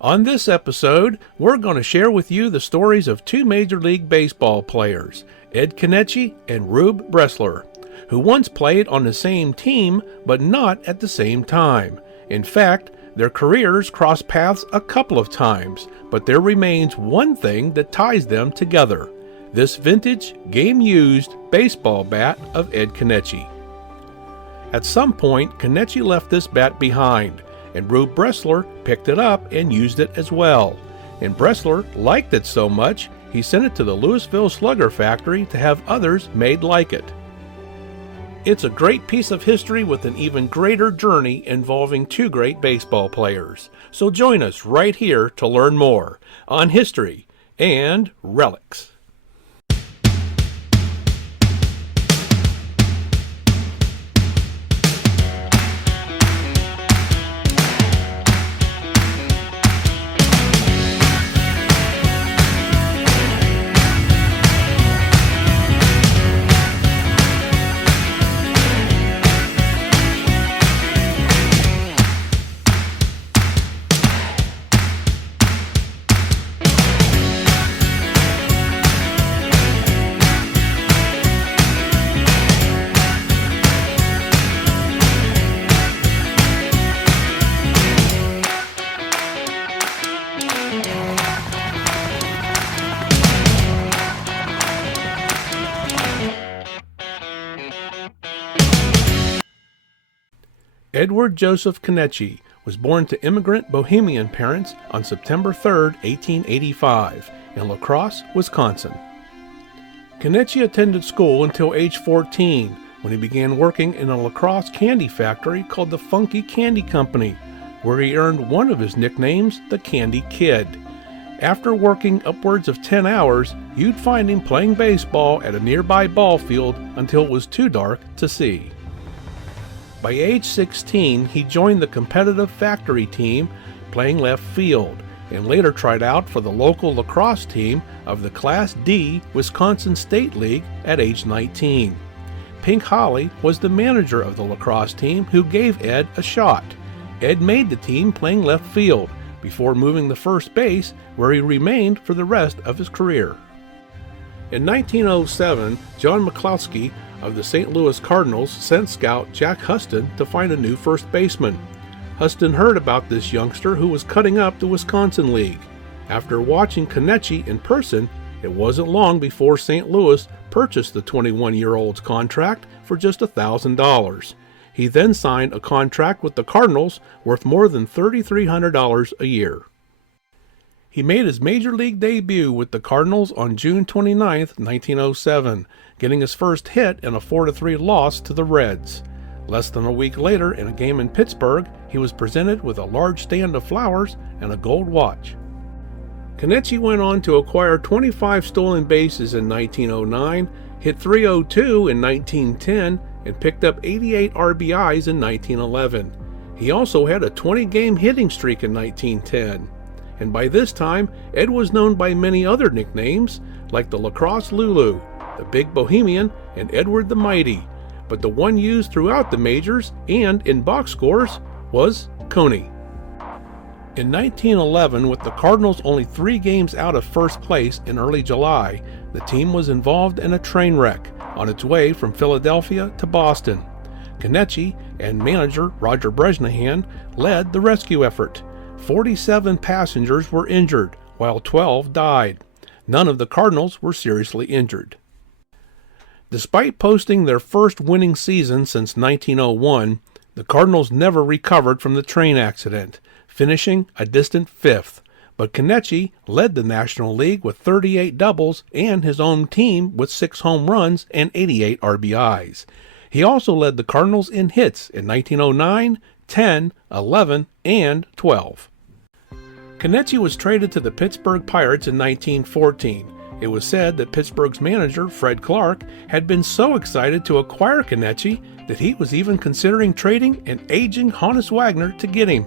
On this episode, we're going to share with you the stories of two Major League Baseball players, Ed Konetchy and Rube Bressler, who once played on the same team but not at the same time. In fact, their careers crossed paths a couple of times, but there remains one thing that ties them together: this vintage, game-used baseball bat of Ed Konetchy. At some point, Konetchy left this bat behind, and Rube Bressler picked it up and used it as well. And Bressler liked it so much, he sent it to the Louisville Slugger Factory to have others made like it. It's a great piece of history with an even greater journey involving two great baseball players. So join us right here to learn more on History and Relics. Edward Joseph Konetchy was born to immigrant Bohemian parents on September 3, 1885, in La Crosse, Wisconsin. Konetchy attended school until age 14, when he began working in a La Crosse candy factory called the Funky Candy Company, where he earned one of his nicknames, the Candy Kid. After working upwards of 10 hours, you'd find him playing baseball at a nearby ball field until it was too dark to see. By age 16, he joined the competitive factory team, playing left field, and later tried out for the local lacrosse team of the Class D Wisconsin State League at age 19. Pink Holly was the manager of the lacrosse team who gave Ed a shot. Ed made the team playing left field before moving to first base, where he remained for the rest of his career. In 1907, John McCloskey of the St. Louis Cardinals sent scout Jack Huston to find a new first baseman. Huston heard about this youngster who was cutting up the Wisconsin League. After watching Konetchy in person, it wasn't long before St. Louis purchased the 21-year-old's contract for just $1,000. He then signed a contract with the Cardinals worth more than $3,300 a year. He made his Major League debut with the Cardinals on June 29, 1907, getting his first hit in a 4-3 loss to the Reds. Less than a week later, in a game in Pittsburgh, he was presented with a large stand of flowers and a gold watch. Konetchy went on to acquire 25 stolen bases in 1909, hit .302 in 1910, and picked up 88 RBIs in 1911. He also had a 20-game hitting streak in 1910. And by this time, Ed was known by many other nicknames, like the Lacrosse Lulu, the Big Bohemian, and Edward the Mighty. But the one used throughout the majors and in box scores was Koney. In 1911, with the Cardinals only 3 games out of first place in early July, the team was involved in a train wreck on its way from Philadelphia to Boston. Konetchy and manager Roger Bresnahan led the rescue effort. 47 passengers were injured, while 12 died. None of the Cardinals were seriously injured. Despite posting their first winning season since 1901, the Cardinals never recovered from the train accident, finishing a distant 5th. But Konetchy led the National League with 38 doubles and his own team with 6 home runs and 88 RBIs. He also led the Cardinals in hits in 1909, 10, 11, and 12. Konetchy was traded to the Pittsburgh Pirates in 1914. It was said that Pittsburgh's manager, Fred Clark, had been so excited to acquire Konetchy that he was even considering trading an aging Honus Wagner to get him.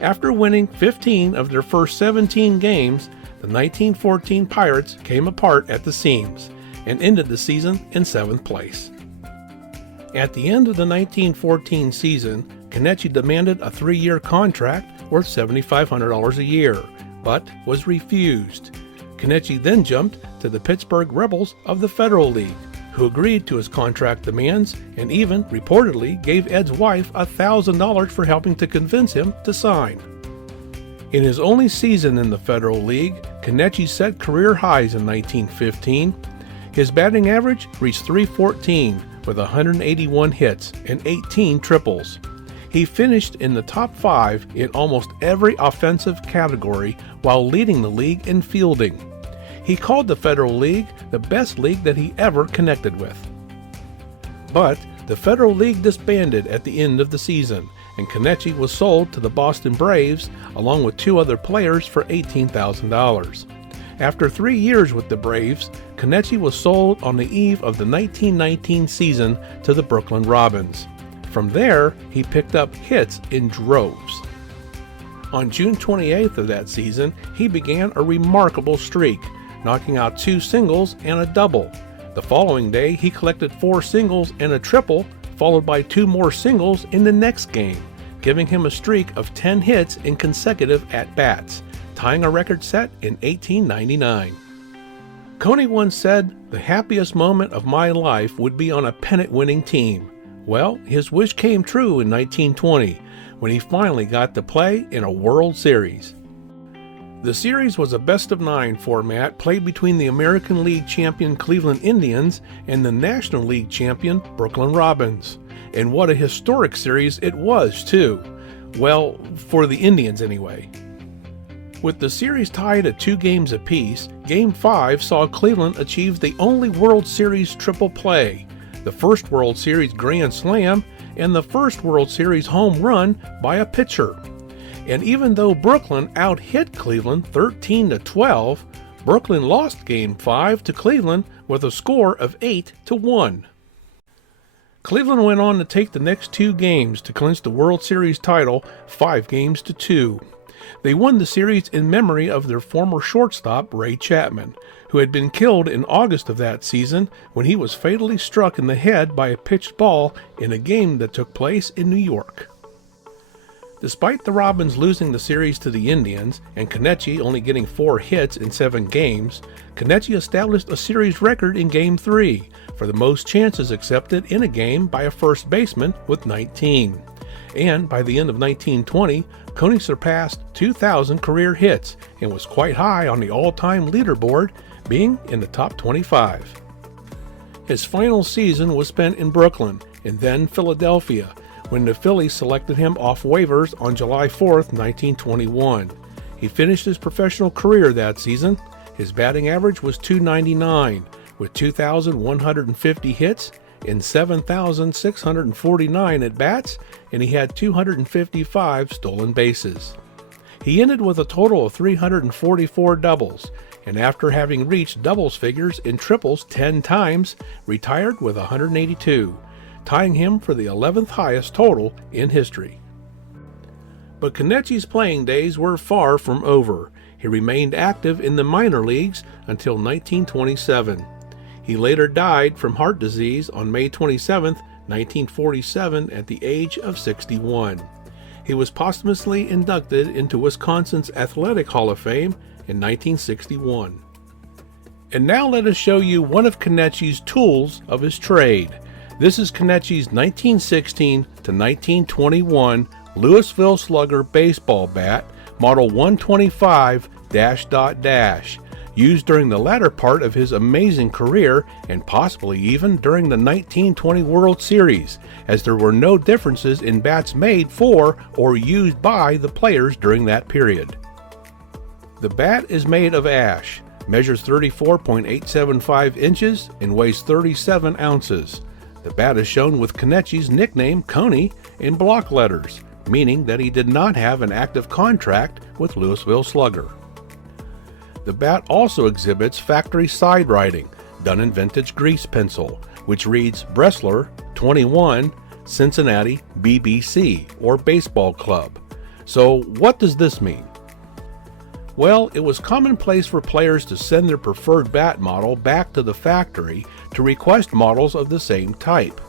After winning 15 of their first 17 games, the 1914 Pirates came apart at the seams and ended the season in 7th place. At the end of the 1914 season, Konetchy demanded a 3-year contract worth $7,500 a year, but was refused. Konetchy then jumped to the Pittsburgh Rebels of the Federal League, who agreed to his contract demands and even, reportedly, gave Ed's wife $1,000 for helping to convince him to sign. In his only season in the Federal League, Konetchy set career highs in 1915. His batting average reached .314 with 181 hits and 18 triples. He finished in the top 5 in almost every offensive category while leading the league in fielding. He called the Federal League the best league that he ever connected with. But the Federal League disbanded at the end of the season, and Konetchy was sold to the Boston Braves along with 2 other players for $18,000. After 3 years with the Braves, Konetchy was sold on the eve of the 1919 season to the Brooklyn Robins. From there, he picked up hits in droves. On June 28th of that season, he began a remarkable streak, knocking out 2 singles and a double. The following day, he collected 4 singles and a triple, followed by 2 more singles in the next game, giving him a streak of 10 hits in consecutive at-bats, tying a record set in 1899. Koney once said, "The happiest moment of my life would be on a pennant-winning team." Well, his wish came true in 1920, when he finally got to play in a World Series. The series was a best-of-9 format played between the American League champion Cleveland Indians and the National League champion Brooklyn Robins. And what a historic series it was, too. Well, for the Indians anyway. With the series tied at 2 games apiece, Game 5 saw Cleveland achieve the only World Series triple play, the first World Series Grand Slam, and the first World Series home run by a pitcher. And even though Brooklyn out-hit Cleveland 13-12, Brooklyn lost Game 5 to Cleveland with a score of 8-1. Cleveland went on to take the next 2 games to clinch the World Series title 5-2. They won the series in memory of their former shortstop, Ray Chapman, who had been killed in August of that season when he was fatally struck in the head by a pitched ball in a game that took place in New York. Despite the Robins losing the series to the Indians and Konetchy only getting 4 hits in 7 games, Konetchy established a series record in Game 3 for the most chances accepted in a game by a first baseman with 19. And by the end of 1920, Koney surpassed 2,000 career hits and was quite high on the all-time leaderboard, being in the top 25. His final season was spent in Brooklyn and then Philadelphia, when the Phillies selected him off waivers on July 4, 1921. He finished his professional career that season. His batting average was .299, with 2,150 hits in 7,649 at-bats, and he had 255 stolen bases. He ended with a total of 344 doubles, and after having reached doubles figures in triples 10 times, retired with 182. Tying him for the 11th highest total in history. But Konetchy's playing days were far from over. He remained active in the minor leagues until 1927. He later died from heart disease on May 27, 1947, at the age of 61. He was posthumously inducted into Wisconsin's Athletic Hall of Fame in 1961. And now let us show you one of Konetchy's tools of his trade. This is Konetchy's 1916 to 1921 Louisville Slugger baseball bat, model 125-, used during the latter part of his amazing career and possibly even during the 1920 World Series, as there were no differences in bats made for or used by the players during that period. The bat is made of ash, measures 34.875 inches, and weighs 37 ounces. The bat is shown with Konetchy's nickname, Koney, in block letters, meaning that he did not have an active contract with Louisville Slugger. The bat also exhibits factory side writing, done in vintage grease pencil, which reads Bressler, 21, Cincinnati, BBC, or Baseball Club. So what does this mean? Well, it was commonplace for players to send their preferred bat model back to the factory to request models of the same type.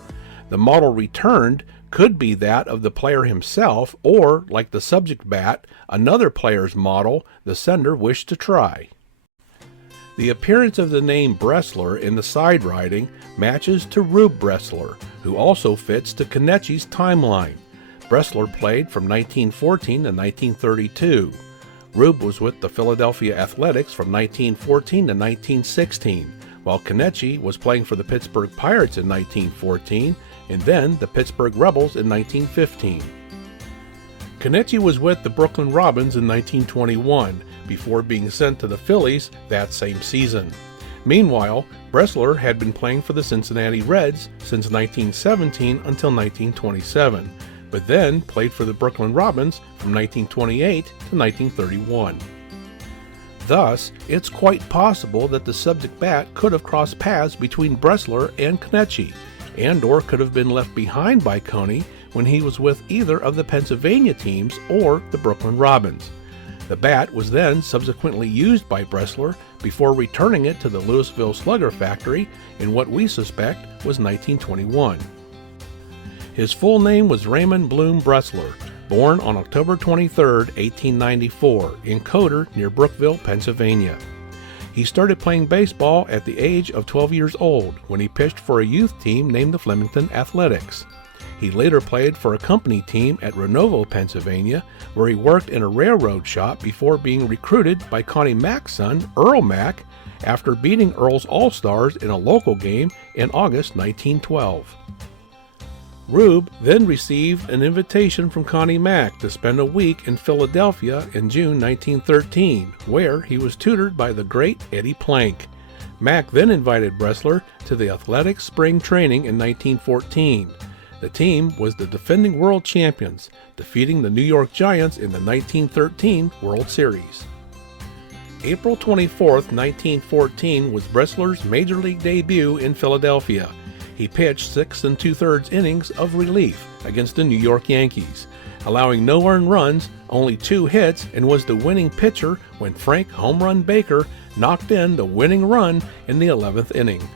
The model returned could be that of the player himself, or, like the subject bat, another player's model the sender wished to try. The appearance of the name Bressler in the side writing matches to Rube Bressler, who also fits to Konetchy's timeline. Bressler played from 1914 to 1932. Rube was with the Philadelphia Athletics from 1914 to 1916, while Konetchy was playing for the Pittsburgh Pirates in 1914 and then the Pittsburgh Rebels in 1915. Konetchy was with the Brooklyn Robins in 1921 before being sent to the Phillies that same season. Meanwhile, Bressler had been playing for the Cincinnati Reds since 1917 until 1927, but then played for the Brooklyn Robins from 1928 to 1931. Thus, it's quite possible that the subject bat could have crossed paths between Bressler and Konetchy, and/or could have been left behind by Koney when he was with either of the Pennsylvania teams or the Brooklyn Robins. The bat was then subsequently used by Bressler before returning it to the Louisville Slugger Factory in what we suspect was 1921. His full name was Raymond Bloom Bressler, born on October 23, 1894, in Coder near Brookville, Pennsylvania. He started playing baseball at the age of 12 years old when he pitched for a youth team named the Flemington Athletics. He later played for a company team at Renovo, Pennsylvania, where he worked in a railroad shop before being recruited by Connie Mack's son, Earl Mack, after beating Earl's All-Stars in a local game in August 1912. Rube then received an invitation from Connie Mack to spend a week in Philadelphia in June 1913, where he was tutored by the great Eddie Plank. Mack then invited Bressler to the Athletics spring training in 1914. The team was the defending world champions, defeating the New York Giants in the 1913 World Series. April 24, 1914 was Bressler's major league debut in Philadelphia. He pitched 6 2/3 innings of relief against the New York Yankees, allowing no earned runs, only 2 hits, and was the winning pitcher when Frank Home Run Baker knocked in the winning run in the 11th inning.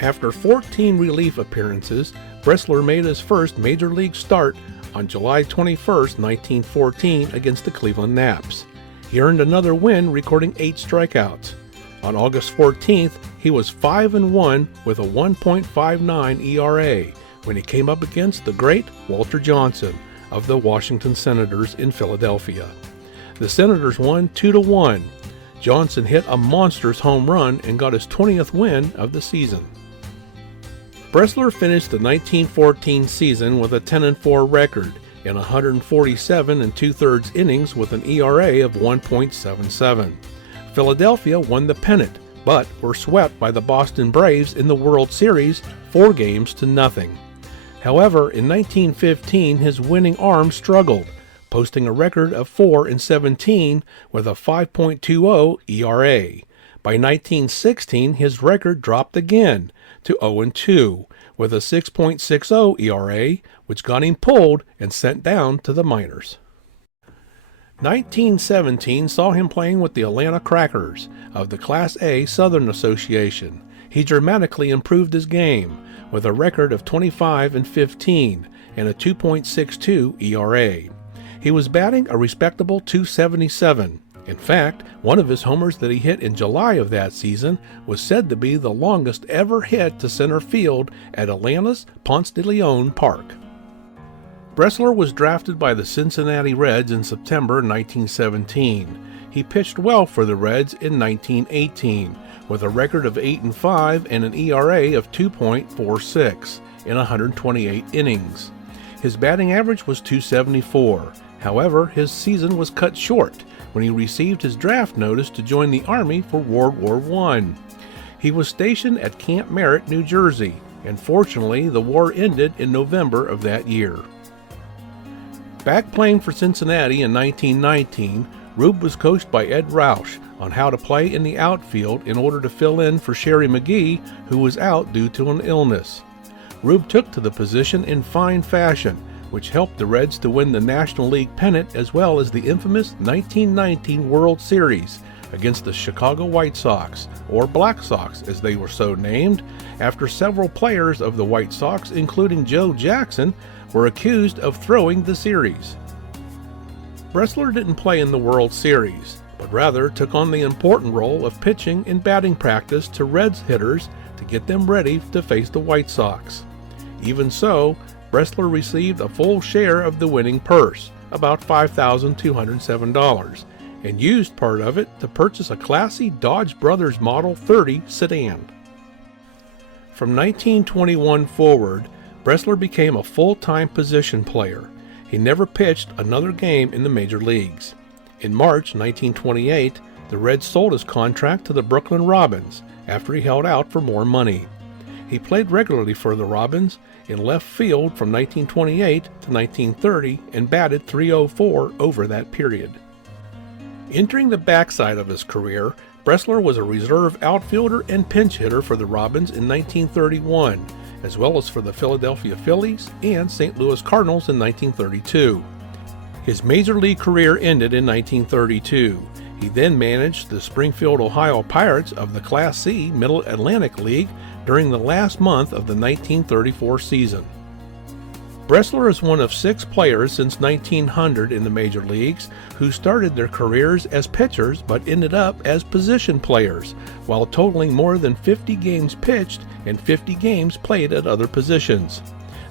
After 14 relief appearances, Bressler made his first major league start on July 21, 1914 against the Cleveland Naps. He earned another win, recording 8 strikeouts. On August 14th, he was 5-1 with a 1.59 ERA when he came up against the great Walter Johnson of the Washington Senators in Philadelphia. The Senators won 2-1. Johnson hit a monstrous home run and got his 20th win of the season. Bressler finished the 1914 season with a 10-4 record in 147 2/3 innings with an ERA of 1.77. Philadelphia won the pennant, but were swept by the Boston Braves in the World Series 4-0. However, in 1915, his winning arm struggled, posting a record of 4-17 with a 5.20 ERA. By 1916, his record dropped again to 0-2 with a 6.60 ERA, which got him pulled and sent down to the minors. 1917 saw him playing with the Atlanta Crackers of the Class A Southern Association. He dramatically improved his game with a record of 25-15 and a 2.62 ERA. He was batting a respectable .277. In fact, one of his homers that he hit in July of that season was said to be the longest ever hit to center field at Atlanta's Ponce de Leon Park. Bressler was drafted by the Cincinnati Reds in September 1917. He pitched well for the Reds in 1918, with a record of 8-5 and an ERA of 2.46 in 128 innings. His batting average was .274. However, his season was cut short when he received his draft notice to join the Army for World War I. He was stationed at Camp Merritt, New Jersey, and fortunately the war ended in November of that year. Back playing for Cincinnati in 1919, Rube was coached by Ed Roush on how to play in the outfield in order to fill in for Sherry McGee, who was out due to an illness. Rube took to the position in fine fashion, which helped the Reds to win the National League pennant as well as the infamous 1919 World Series against the Chicago White Sox, or Black Sox as they were so named, after several players of the White Sox, including Joe Jackson, were accused of throwing the series. Bressler didn't play in the World Series, but rather took on the important role of pitching and batting practice to Reds hitters to get them ready to face the White Sox. Even so, Bressler received a full share of the winning purse, about $5,207, and used part of it to purchase a classy Dodge Brothers Model 30 sedan. From 1921 forward, Bressler became a full-time position player. He never pitched another game in the major leagues. In March 1928, the Reds sold his contract to the Brooklyn Robins after he held out for more money. He played regularly for the Robins in left field from 1928 to 1930 and batted .304 over that period. Entering the backside of his career, Bressler was a reserve outfielder and pinch hitter for the Robins in 1931, as well as for the Philadelphia Phillies and St. Louis Cardinals in 1932. His major league career ended in 1932. He then managed the Springfield, Ohio Pirates of the Class C Middle Atlantic League during the last month of the 1934 season. Bressler is one of 6 players since 1900 in the major leagues who started their careers as pitchers but ended up as position players, while totaling more than 50 games pitched and 50 games played at other positions.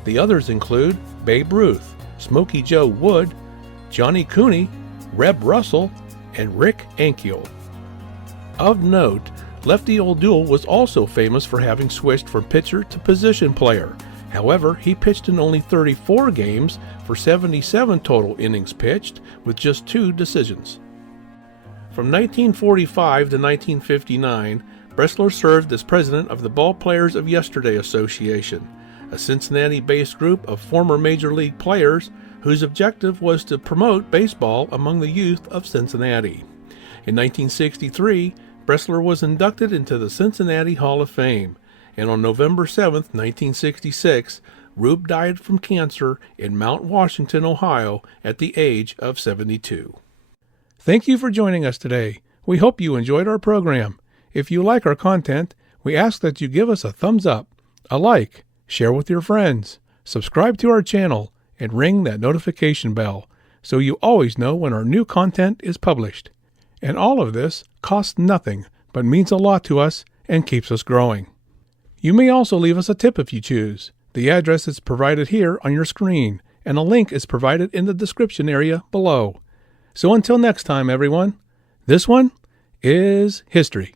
The others include Babe Ruth, Smokey Joe Wood, Johnny Koney, Reb Russell, and Rick Ankiel. Of note, Lefty O'Doul was also famous for having switched from pitcher to position player. However, he pitched in only 34 games for 77 total innings pitched, with just 2 decisions. From 1945 to 1959, Bressler served as president of the Ball Players of Yesterday Association, a Cincinnati-based group of former Major League players whose objective was to promote baseball among the youth of Cincinnati. In 1963, Bressler was inducted into the Cincinnati Hall of Fame, and on November 7, 1966, Rube died from cancer in Mount Washington, Ohio, at the age of 72. Thank you for joining us today. We hope you enjoyed our program. If you like our content, we ask that you give us a thumbs up, a like, share with your friends, subscribe to our channel, and ring that notification bell so you always know when our new content is published. And all of this costs nothing, but means a lot to us and keeps us growing. You may also leave us a tip if you choose. The address is provided here on your screen, and a link is provided in the description area below. So until next time, everyone, this one is history.